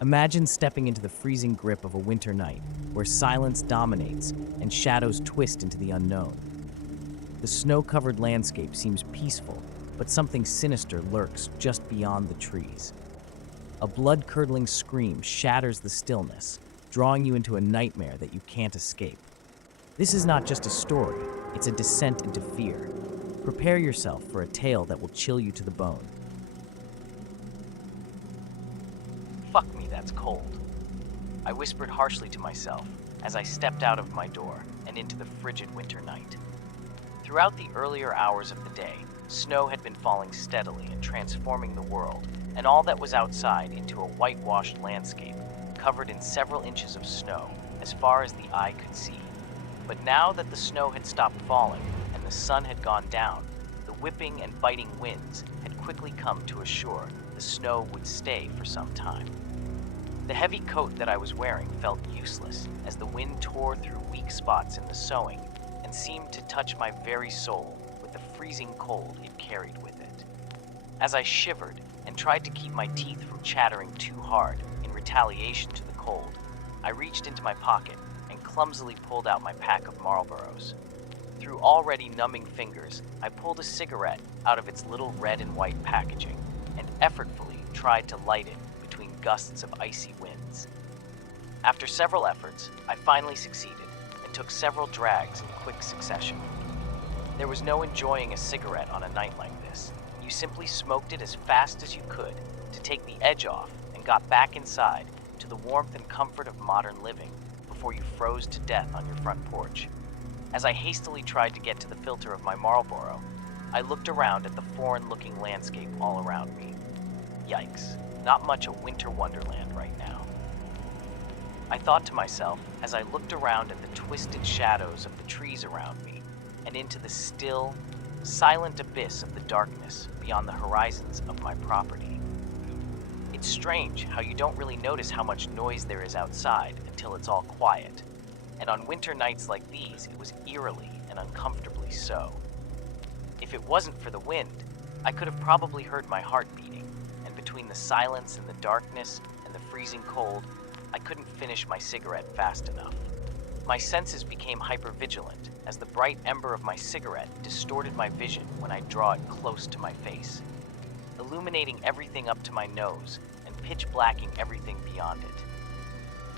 Imagine stepping into the freezing grip of a winter night, where silence dominates and shadows twist into the unknown. The snow-covered landscape seems peaceful, but something sinister lurks just beyond the trees. A blood-curdling scream shatters the stillness, drawing you into a nightmare that you can't escape. This is not just a story, it's a descent into fear. Prepare yourself for a tale that will chill you to the bone. Fuck me, that's cold. I whispered harshly to myself as I stepped out of my door and into the frigid winter night. Throughout the earlier hours of the day, snow had been falling steadily and transforming the world and all that was outside into a whitewashed landscape covered in several inches of snow as far as the eye could see. But now that the snow had stopped falling and the sun had gone down, the whipping and biting winds had quickly come to assure the snow would stay for some time. The heavy coat that I was wearing felt useless as the wind tore through weak spots in the sewing and seemed to touch my very soul with the freezing cold it carried with it. As I shivered and tried to keep my teeth from chattering too hard in retaliation to the cold, I reached into my pocket and clumsily pulled out my pack of Marlboros. Through already numbing fingers, I pulled a cigarette out of its little red and white packaging and effortfully tried to light it between gusts of icy winds. After several efforts, I finally succeeded and took several drags in quick succession. There was no enjoying a cigarette on a night like this. You simply smoked it as fast as you could to take the edge off and got back inside to the warmth and comfort of modern living before you froze to death on your front porch. As I hastily tried to get to the filter of my Marlboro, I looked around at the foreign-looking landscape all around me. Yikes, not much a winter wonderland right now. I thought to myself as I looked around at the twisted shadows of the trees around me and into the still, silent abyss of the darkness beyond the horizons of my property. It's strange how you don't really notice how much noise there is outside until it's all quiet. And on winter nights like these, it was eerily and uncomfortably so. If it wasn't for the wind, I could have probably heard my heart beating, and between the silence and the darkness and the freezing cold, I couldn't finish my cigarette fast enough. My senses became hypervigilant as the bright ember of my cigarette distorted my vision when I draw it close to my face, illuminating everything up to my nose and pitch-blacking everything beyond it.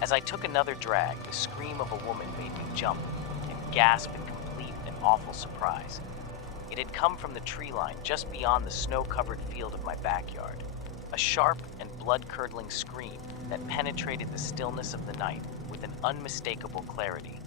As I took another drag, the scream of a woman made me jump and gasp in complete and awful surprise. It had come from the tree line just beyond the snow-covered field of my backyard, a sharp and blood-curdling scream that penetrated the stillness of the night with an unmistakable clarity.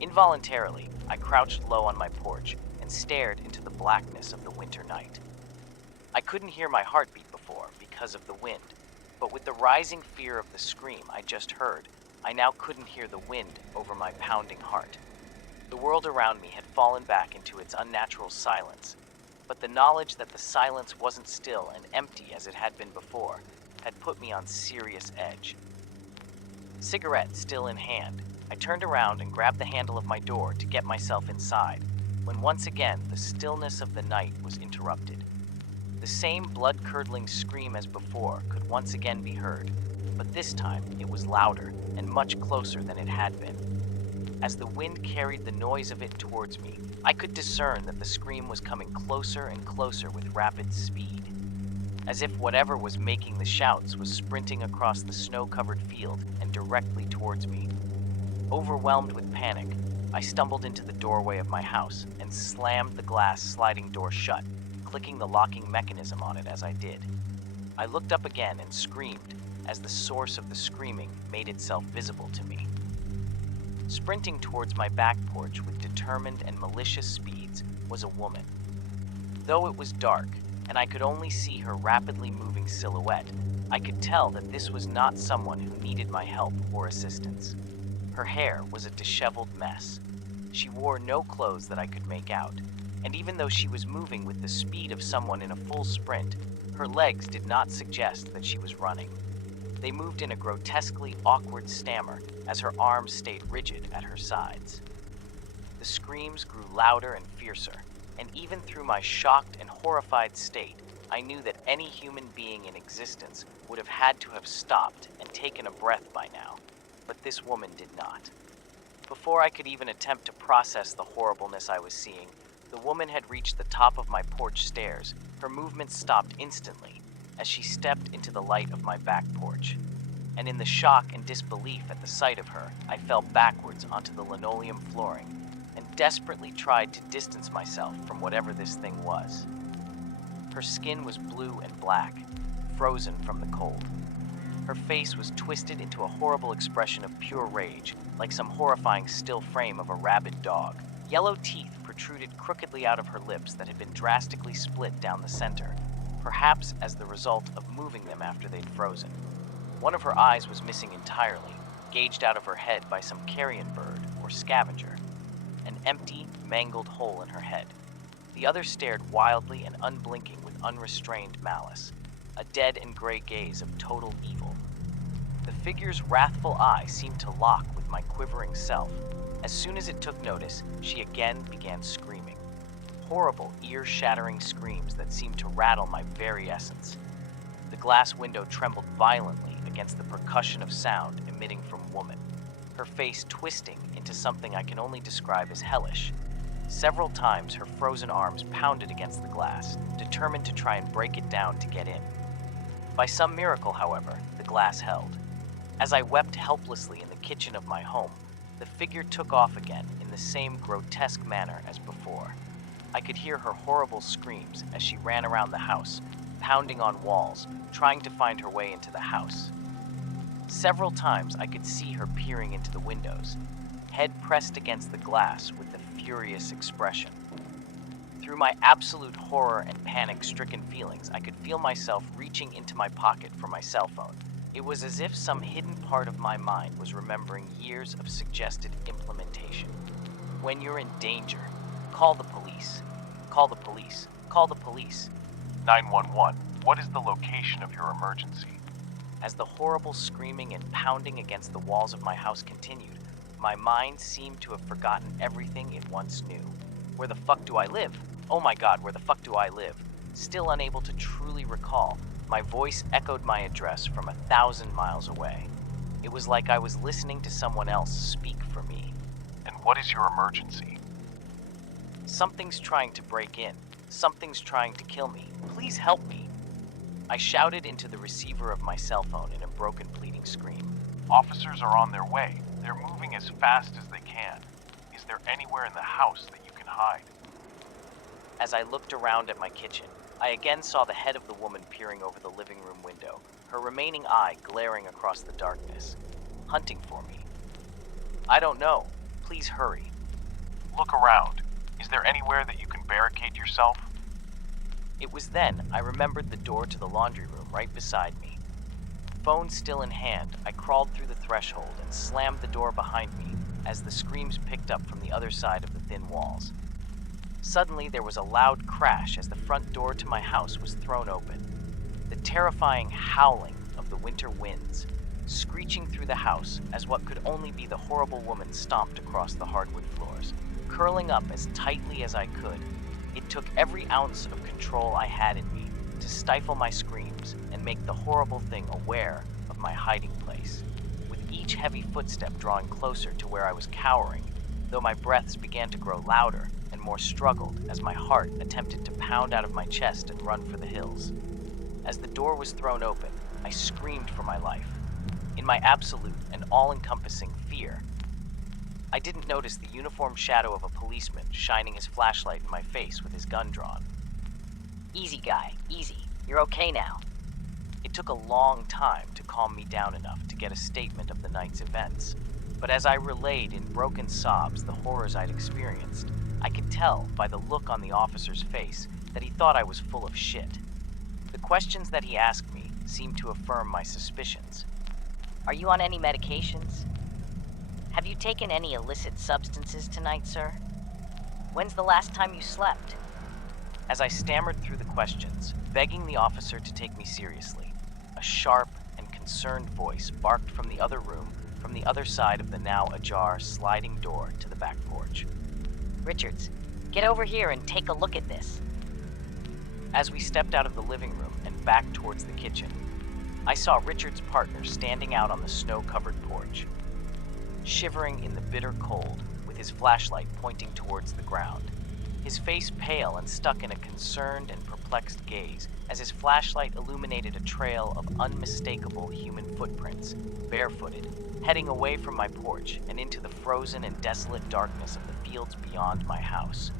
Involuntarily, I crouched low on my porch and stared into the blackness of the winter night. I couldn't hear my heartbeat before because of the wind, but with the rising fear of the scream I just heard, I now couldn't hear the wind over my pounding heart. The world around me had fallen back into its unnatural silence, but the knowledge that the silence wasn't still and empty as it had been before had put me on serious edge. Cigarette still in hand, I turned around and grabbed the handle of my door to get myself inside, when once again the stillness of the night was interrupted. The same blood-curdling scream as before could once again be heard, but this time it was louder and much closer than it had been. As the wind carried the noise of it towards me, I could discern that the scream was coming closer and closer with rapid speed, as if whatever was making the shouts was sprinting across the snow-covered field and directly towards me. Overwhelmed with panic, I stumbled into the doorway of my house and slammed the glass sliding door shut, clicking the locking mechanism on it as I did. I looked up again and screamed as the source of the screaming made itself visible to me. Sprinting towards my back porch with determined and malicious speeds was a woman. Though it was dark and I could only see her rapidly moving silhouette, I could tell that this was not someone who needed my help or assistance. Her hair was a disheveled mess. She wore no clothes that I could make out, and even though she was moving with the speed of someone in a full sprint, her legs did not suggest that she was running. They moved in a grotesquely awkward stammer as her arms stayed rigid at her sides. The screams grew louder and fiercer, and even through my shocked and horrified state, I knew that any human being in existence would have had to have stopped and taken a breath by now, but this woman did not. Before I could even attempt to process the horribleness I was seeing, the woman had reached the top of my porch stairs. Her movements stopped instantly as she stepped into the light of my back porch. And in the shock and disbelief at the sight of her, I fell backwards onto the linoleum flooring and desperately tried to distance myself from whatever this thing was. Her skin was blue and black, frozen from the cold. Her face was twisted into a horrible expression of pure rage, like some horrifying still frame of a rabid dog. Yellow teeth protruded crookedly out of her lips that had been drastically split down the center, perhaps as the result of moving them after they'd frozen. One of her eyes was missing entirely, gauged out of her head by some carrion bird or scavenger, an empty, mangled hole in her head. The other stared wildly and unblinking with unrestrained malice, a dead and gray gaze of total evil. The figure's wrathful eye seemed to lock with my quivering self. As soon as it took notice, she again began screaming. Horrible, ear-shattering screams that seemed to rattle my very essence. The glass window trembled violently against the percussion of sound emitting from woman, her face twisting into something I can only describe as hellish. Several times her frozen arms pounded against the glass, determined to try and break it down to get in. By some miracle, however, the glass held. As I wept helplessly in the kitchen of my home, the figure took off again in the same grotesque manner as before. I could hear her horrible screams as she ran around the house, pounding on walls, trying to find her way into the house. Several times I could see her peering into the windows, head pressed against the glass with a furious expression. Through my absolute horror and panic-stricken feelings, I could feel myself reaching into my pocket for my cell phone. It was as if some hidden part of my mind was remembering years of suggested implementation. When you're in danger, call the police. Call the police. Call the police. 911, what is the location of your emergency? As the horrible screaming and pounding against the walls of my house continued, my mind seemed to have forgotten everything it once knew. Where the fuck do I live? Oh my God, where the fuck do I live? Still unable to truly recall, my voice echoed my address from 1,000 miles away. It was like I was listening to someone else speak for me. And what is your emergency? Something's trying to break in. Something's trying to kill me. Please help me. I shouted into the receiver of my cell phone in a broken, pleading scream. Officers are on their way. They're moving as fast as they can. Is there anywhere in the house that you can hide? As I looked around at my kitchen, I again saw the head of the woman peering over the living room window, her remaining eye glaring across the darkness, hunting for me. I don't know. Please hurry. Look around. Is there anywhere that you can barricade yourself? It was then I remembered the door to the laundry room right beside me. Phone still in hand, I crawled through the threshold and slammed the door behind me as the screams picked up from the other side of the thin walls. Suddenly, there was a loud crash as the front door to my house was thrown open. The terrifying howling of the winter winds, screeching through the house as what could only be the horrible woman stomped across the hardwood floors, curling up as tightly as I could. It took every ounce of control I had in me to stifle my screams and make the horrible thing aware of my hiding place. With each heavy footstep drawing closer to where I was cowering, though my breaths began to grow louder and more struggled as my heart attempted to pound out of my chest and run for the hills. As the door was thrown open, I screamed for my life. In my absolute and all-encompassing fear, I didn't notice the uniform shadow of a policeman shining his flashlight in my face with his gun drawn. Easy, guy, easy. You're okay now. It took a long time to calm me down enough to get a statement of the night's events, but as I relayed in broken sobs the horrors I'd experienced, I could tell by the look on the officer's face that he thought I was full of shit. The questions that he asked me seemed to affirm my suspicions. Are you on any medications? Have you taken any illicit substances tonight, sir? When's the last time you slept? As I stammered through the questions, begging the officer to take me seriously, a sharp and concerned voice barked from the other room, from the other side of the now ajar sliding door to the back porch. Richards, get over here and take a look at this. As we stepped out of the living room and back towards the kitchen, I saw Richard's partner standing out on the snow-covered porch, shivering in the bitter cold with his flashlight pointing towards the ground, his face pale and stuck in a concerned and perplexed gaze as his flashlight illuminated a trail of unmistakable human footprints, barefooted, heading away from my porch and into the frozen and desolate darkness of the fields beyond my house.